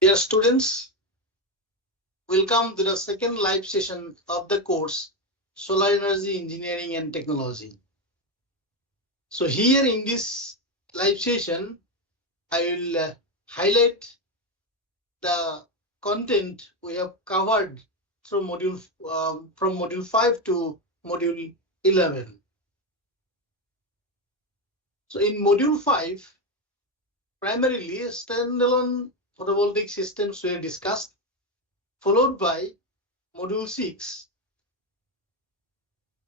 Dear students, welcome to the second live session of the course Solar Energy Engineering and Technology. So here in this live session, I will highlight the content we have covered from module 5 to module 11. So in module 5, primarily standalone photovoltaic systems were discussed, followed by module 6,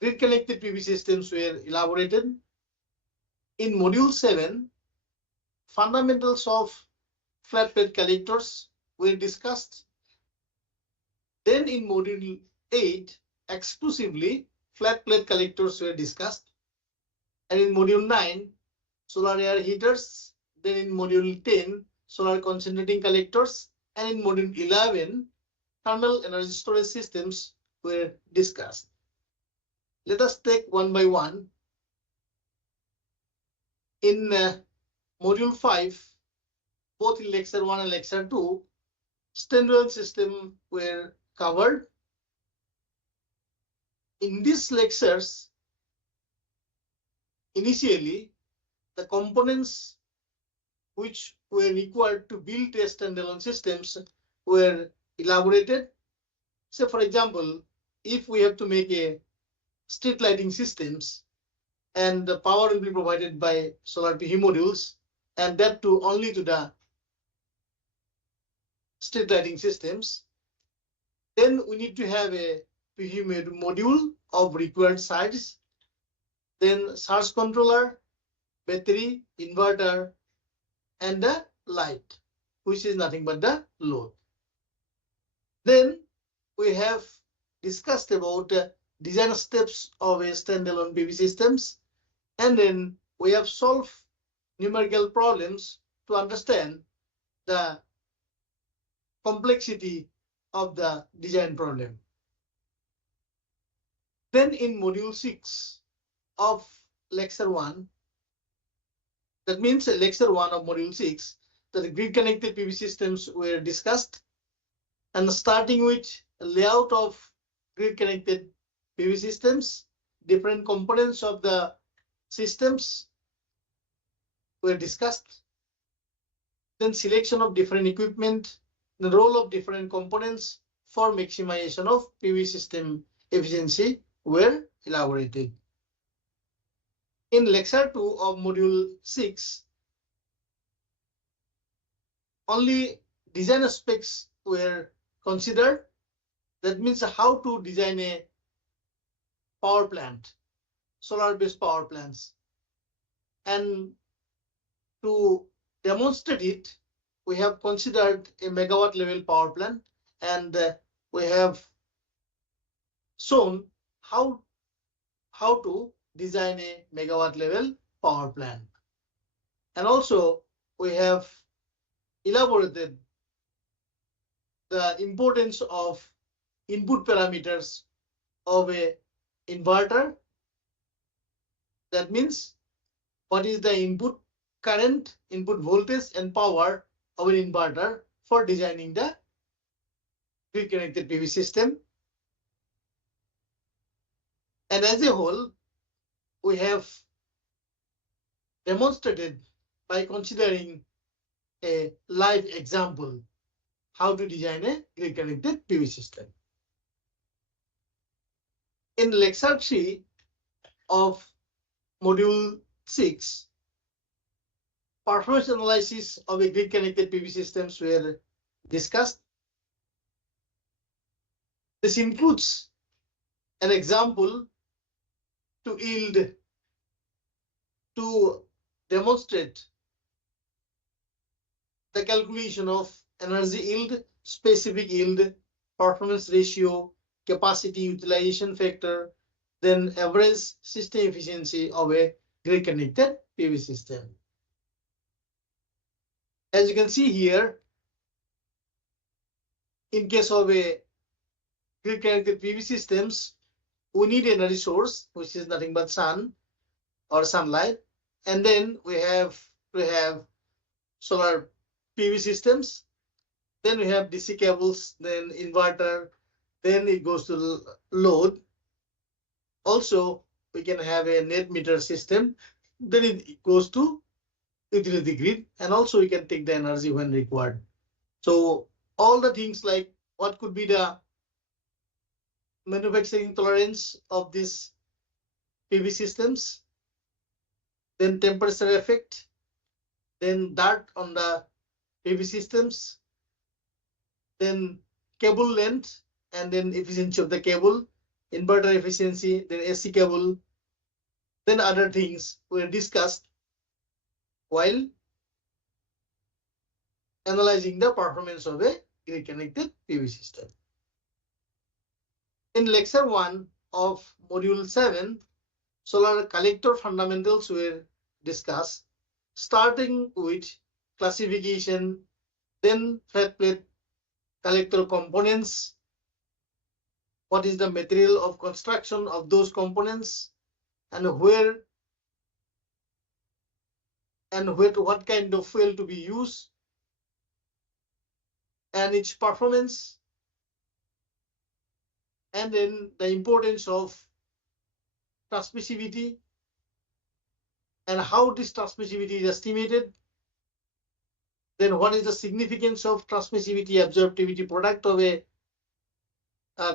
grid connected PV systems were elaborated. In module 7, fundamentals of flat plate collectors were discussed. Then in module 8, exclusively flat plate collectors were discussed. And in module 9, solar air heaters. Then in module 10, solar concentrating collectors. And in module 11, thermal energy storage systems were discussed. Let us take one by one. In module 5, both in lecture 1 and lecture 2, standalone system were covered. In these lectures, initially, the components which were required to build a standalone systems were elaborated. So for example, if we have to make a street lighting systems and the power will be provided by solar PV modules, and that too only to the street lighting systems, then we need to have a PV module of required size, then charge controller, battery, inverter, and the light, which is nothing but the load. Then we have discussed about design steps of a standalone PV systems, and then we have solved numerical problems to understand the complexity of the design problem. Then in module 6 of lecture 1, that means lecture 1 of module 6, the grid connected PV systems were discussed, and starting with layout of grid connected PV systems, different components of the systems were discussed. Then selection of different equipment, the role of different components for maximization of PV system efficiency were elaborated. In lecture 2 of module 6, only design aspects were considered. That means how to design a power plant, solar-based power plants. And to demonstrate it, we have considered a megawatt level power plant, and we have shown how to design a megawatt level power plant. And also we have elaborated the importance of input parameters of a inverter. That means what is the input current, input voltage and power of an inverter for designing the grid connected PV system. And as a whole, we have demonstrated by considering a live example how to design a grid connected PV system. In lecture 3 of module 6, performance analysis of a grid connected PV systems were discussed. This includes an example to demonstrate the calculation of energy yield, specific yield, performance ratio, capacity utilization factor, then average system efficiency of a grid connected PV system. As you can see here, in case of a grid connected PV systems, we need energy source, which is nothing but sun or sunlight, and then we have to have solar PV systems, Then we have DC cables, then inverter, then it goes to load. Also, we can have a net meter system. Then it goes to utility grid, and also we can take the energy when required. So all the things like what could be the manufacturing tolerance of these PV systems, then temperature effect, then dirt on the PV systems, then cable length, and then efficiency of the cable, inverter efficiency, then AC cable, then other things were discussed while analyzing the performance of a grid connected PV system. In lecture 1 of module 7, solar collector fundamentals were discussed, starting with classification, then flat plate collector components, what is the material of construction of those components, and what kind of fuel to be used, and its performance, and then the importance of transmissivity and how this transmissivity is estimated. Then what is the significance of transmissivity absorptivity product of a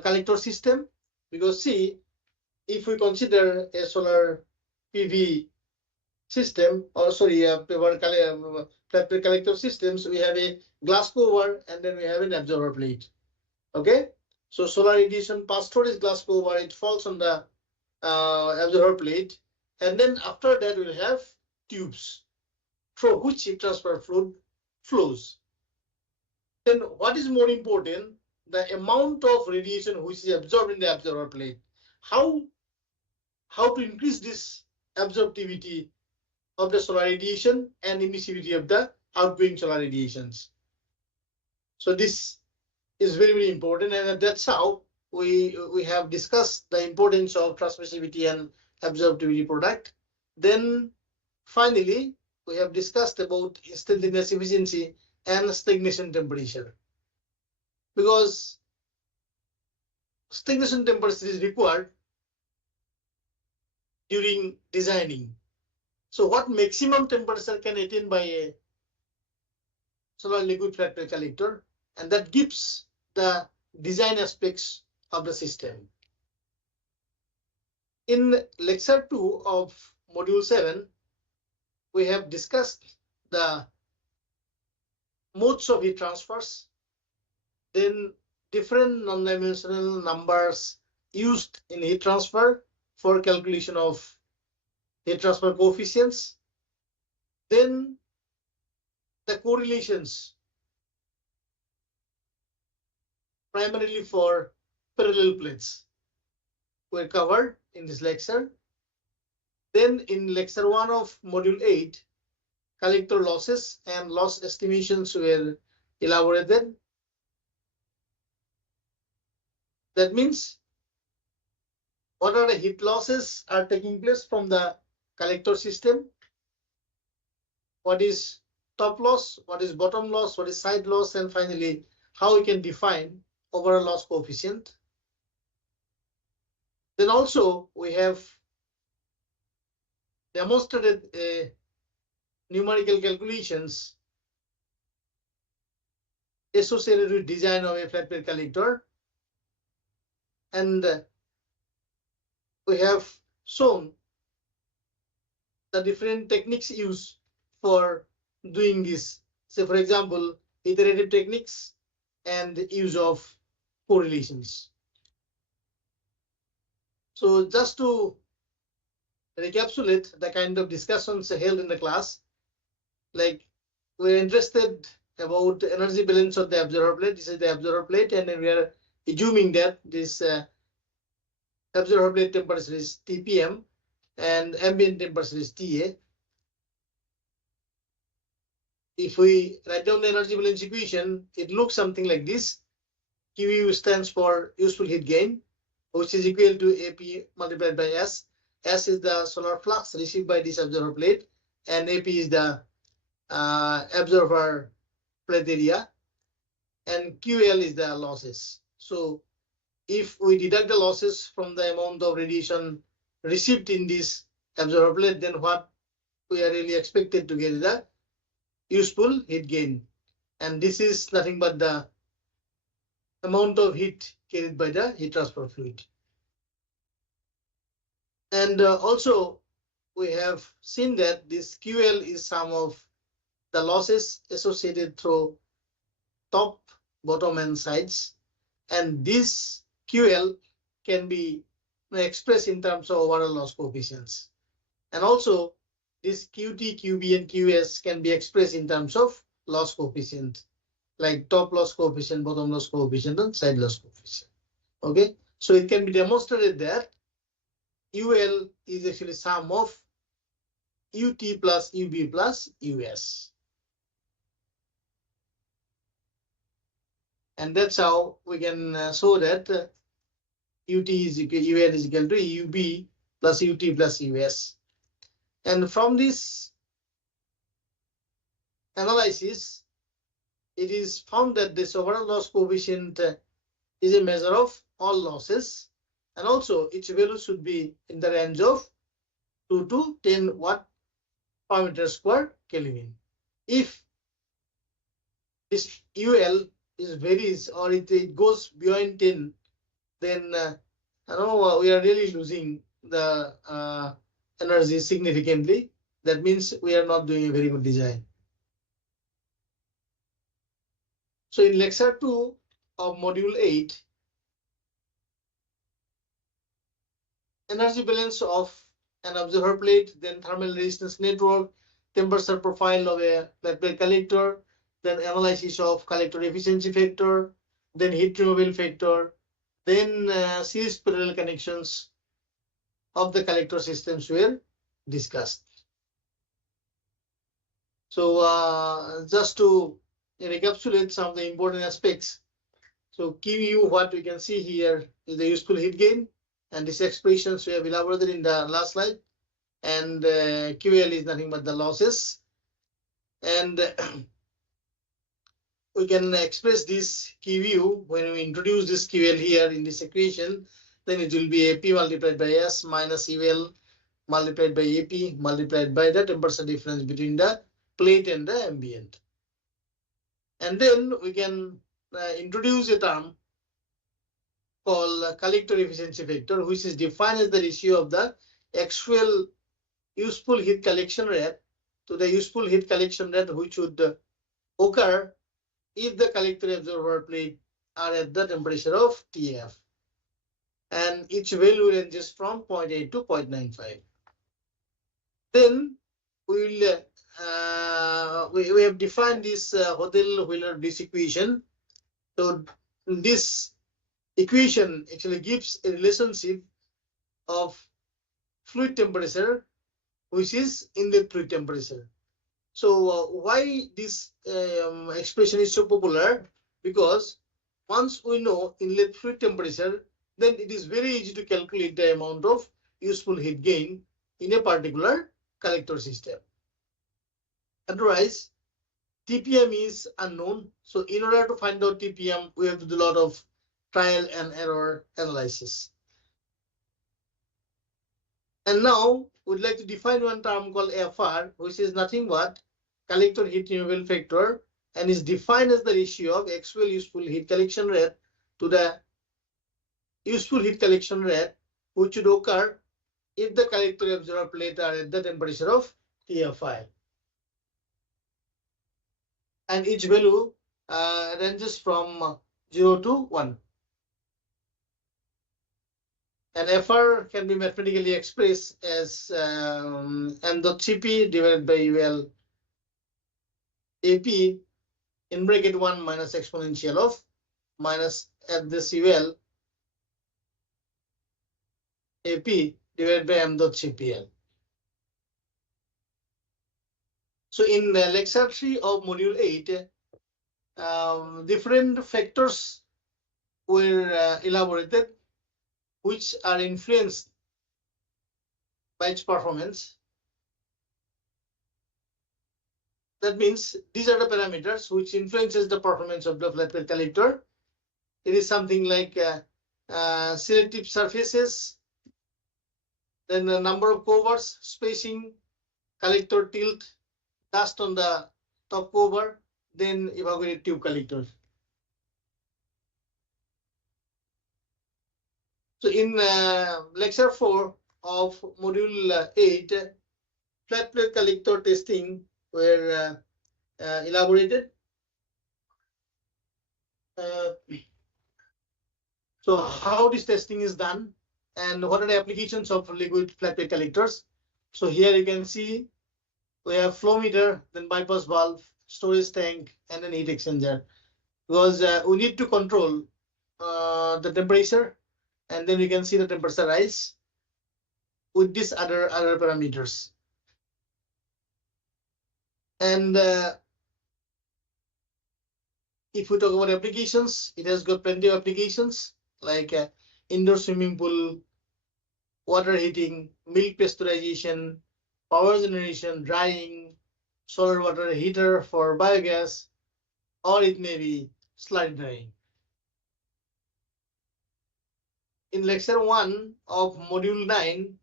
collector system? Because see, if we consider a solar PV system, or sorry, flat plate collector systems, we have a glass cover and then we have an absorber plate. Okay, so solar radiation passed through this glass cover, it falls on the absorber plate, and then after that we'll have tubes through which heat transfer fluid flows. Then what is more important? The amount of radiation which is absorbed in the absorber plate. How to increase this absorptivity of the solar radiation and emissivity of the outgoing solar radiations. So this is very, very important, and that's how we have discussed the importance of transmissivity and absorptivity product. Then finally, we have discussed about instantaneous efficiency and stagnation temperature, because stagnation temperature is required during designing. So what maximum temperature can attain by a solar liquid flat plate collector, and that gives the design aspects of the system. In lecture 2 of module 7, we have discussed the modes of heat transfers, then different non-dimensional numbers used in heat transfer for calculation of heat transfer coefficients, then the correlations primarily for parallel plates were covered in this lecture. Then in lecture 1 of module 8, collector losses and loss estimations were elaborated. That means what are the heat losses are taking place from the collector system, what is top loss, what is bottom loss, what is side loss, and finally how we can define overall loss coefficient. Then also we have demonstrated numerical calculations associated with design of a flat plate collector, and we have shown the different techniques used for doing this. Say, for example, iterative techniques and the use of correlations. So just to recapitulate the kind of discussions held in the class, like we're interested about energy balance of the absorber plate. This is the absorber plate, and then we are assuming that this absorber plate temperature is TPM and ambient temperature is TA. If we write down the energy balance equation, it looks something like this. QU stands for useful heat gain, which is equal to AP multiplied by S. S is the solar flux received by this absorber plate, and AP is the absorber plate area. and QL is the losses. So if we deduct the losses from the amount of radiation received in this absorber plate, then what we are really expected to get is the useful heat gain. And this is nothing but the amount of heat carried by the heat transfer fluid. And also we have seen that this QL is sum of the losses associated through top, bottom, and sides. And this QL can be expressed in terms of overall loss coefficients. And also this QT, QB, and QS can be expressed in terms of loss coefficient, like top loss coefficient, bottom loss coefficient, and side loss coefficient. Okay, so it can be demonstrated that UL is actually sum of UT plus UB plus US. And that's how we can show that UT is equal, UL is equal to UB plus UT plus US. And from this analysis, it is found that this overall loss coefficient is a measure of all losses, and also its value should be in the range of 2 to 10 watt per meter square Kelvin. If this UL is varies or it goes beyond 10, then we are really losing the energy significantly. That means we are not doing a very good design. So in lecture 2 of module 8, energy balance of an observer plate, then thermal resistance network, temperature profile of a flat plate collector, then analysis of collector efficiency factor, then heat removal factor, then series parallel connections of the collector systems were discussed. So just to recapitulate some of the important aspects. So QU, what we can see here is the useful heat gain, and these expressions we have elaborated in the last slide. And QL is nothing but the losses. And we can express this QU when we introduce this QL here in this equation, then it will be AP multiplied by S minus UL multiplied by AP multiplied by the temperature difference between the plate and the ambient. And then we can introduce a term called collector efficiency factor, which is defined as the ratio of the actual useful heat collection rate to the useful heat collection rate which would occur if the collector absorber plate are at the temperature of TF. And each value ranges from 0.8 to 0.95. Then we will we have defined this Hodel-Wheeler-Bliss equation. So this equation actually gives a relationship of fluid temperature, which is inlet fluid temperature. So why this expression is so popular? Because once we know inlet fluid temperature, then it is very easy to calculate the amount of useful heat gain in a particular collector system. Otherwise, TPM is unknown. So in order to find out TPM, we have to do a lot of trial and error analysis. And now we'd like to define one term called FR, which is nothing but collector heat removal factor, and is defined as the ratio of actual useful heat collection rate to the useful heat collection rate which would occur if the collector absorber plate are at the temperature of TFI. And each value ranges from 0 to 1. And FR can be mathematically expressed as m dot Cp divided by UL AP in bracket 1 minus exponential of minus at this UL AP divided by m dot Cpl. So in lecture 3 of module 8, different factors were elaborated which are influenced by its performance. That means these are the parameters which influences the performance of the flat plate collector. It is something like selective surfaces, then the number of covers, spacing, collector tilt, dust on the top cover, then evaporated tube collector. So in lecture 4 of module 8, flat plate collector testing were elaborated. So how this testing is done and what are the applications of liquid flat plate collectors. So here you can see we have flow meter, then bypass valve, storage tank, and an heat exchanger. Because we need to control the temperature, and then we can see the temperature rise with these other parameters. And if we talk about applications, it has got plenty of applications like indoor swimming pool, water heating, milk pasteurization, power generation, drying, solar water heater for biogas, or it may be slide drying. In lecture 1 of module 9,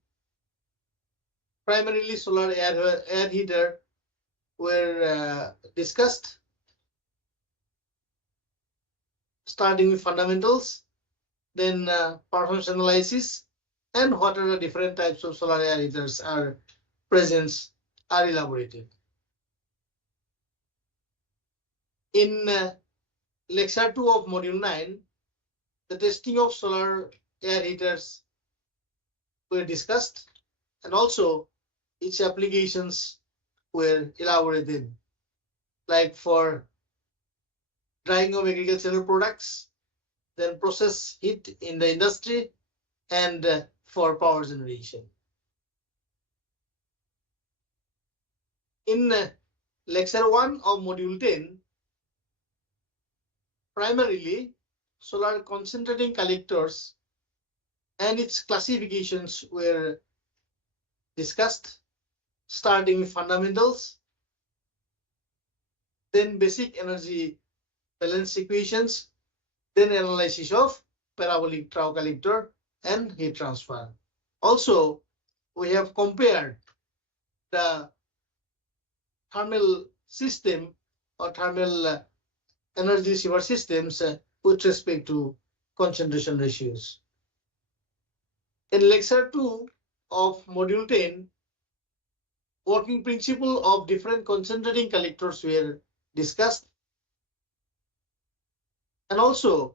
primarily solar air heater were discussed, starting with fundamentals, then performance analysis, and what are the different types of solar air heaters are elaborated. In lecture 2 of module 9, the testing of solar air heaters were discussed, and also its applications were elaborated, like for drying of agricultural products, then process heat in the industry, and for power generation. In lecture 1 of module 10, primarily solar concentrating collectors and its classifications were discussed, starting with fundamentals, then basic energy balance equations, then analysis of parabolic trough collector and heat transfer. Also, we have compared the thermal system or thermal energy receiver systems with respect to concentration ratios. In lecture 2 of module 10, working principle of different concentrating collectors were discussed, and also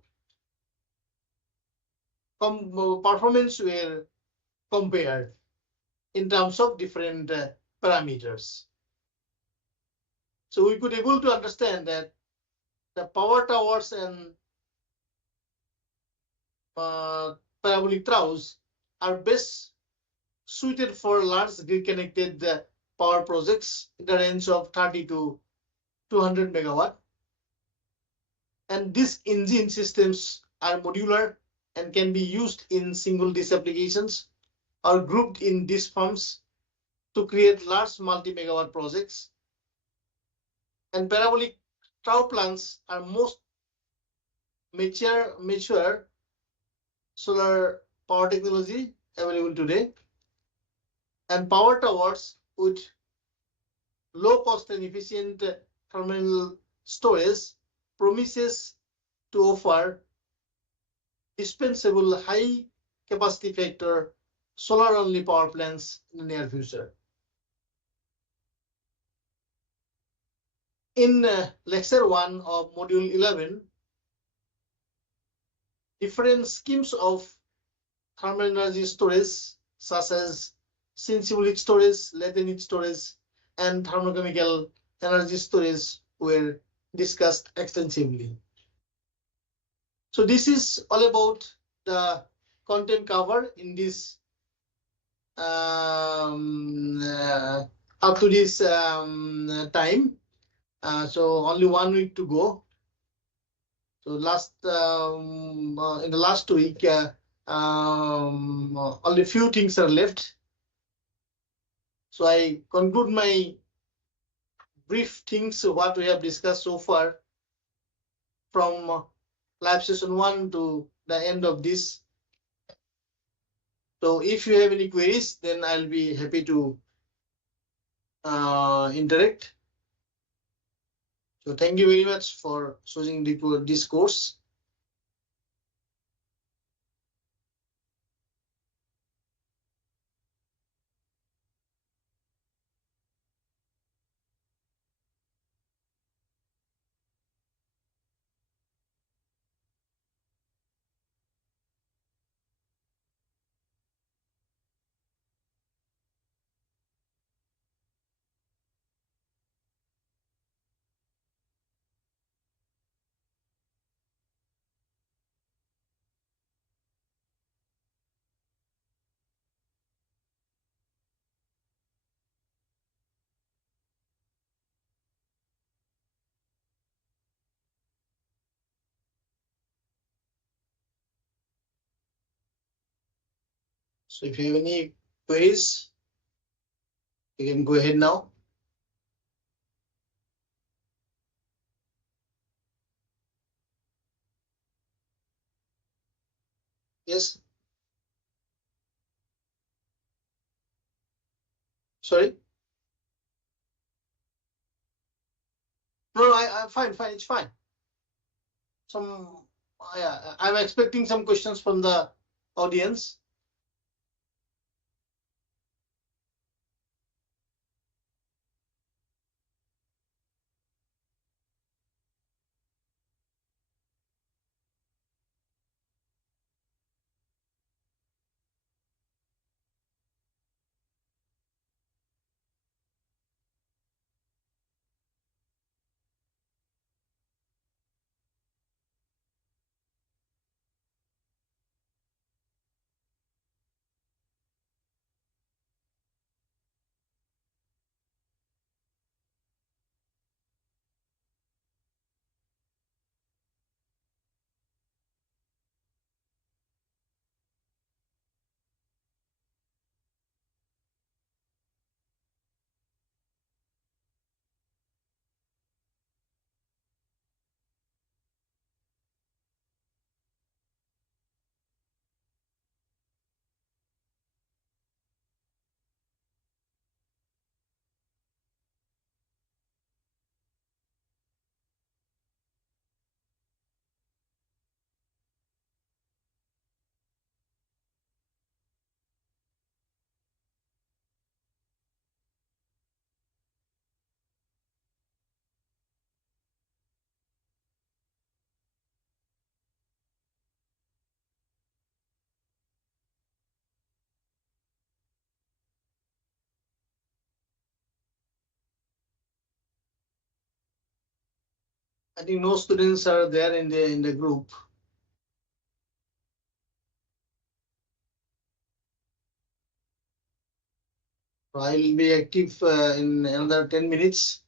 performance were compared in terms of different parameters. So we could able to understand that the power towers and parabolic troughs are best suited for large grid connected power projects in the range of 30 to 200 megawatt. And these engine systems are modular and can be used in single dish applications or grouped in dish farms to create large multi-megawatt projects. And parabolic trough plants are most mature solar power technology available today. And power towers with low cost and efficient thermal storage promises to offer dispensable high capacity factor solar only power plants in the near future. In lecture 1 of module 11, different schemes of thermal energy storage such as sensible heat storage, latent heat storage, and thermochemical energy storage were discussed extensively. So this is all about the content cover in this up to this time. So only 1 week to go. So in the last week, only few things are left. So I conclude my brief things what we have discussed so far from lab session 1 to the end of this. So if you have any queries, then I'll be happy to interact. So thank you very much for choosing this course. So if you have any queries, you can go ahead now. Yes. Sorry. No, I'm fine, fine. It's fine. Some, yeah, I'm expecting some questions from the audience. I think no students are there in the group. So I'll be active in another 10 minutes.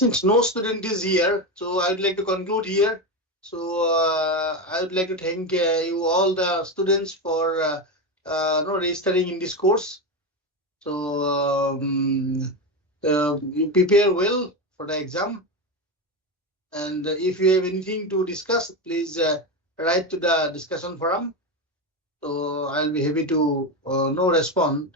Since no student is here, so I would like to conclude here. So I would like to thank you all the students for registering in this course. So you prepare well for the exam. And if you have anything to discuss, please write to the discussion forum. So I'll be happy to respond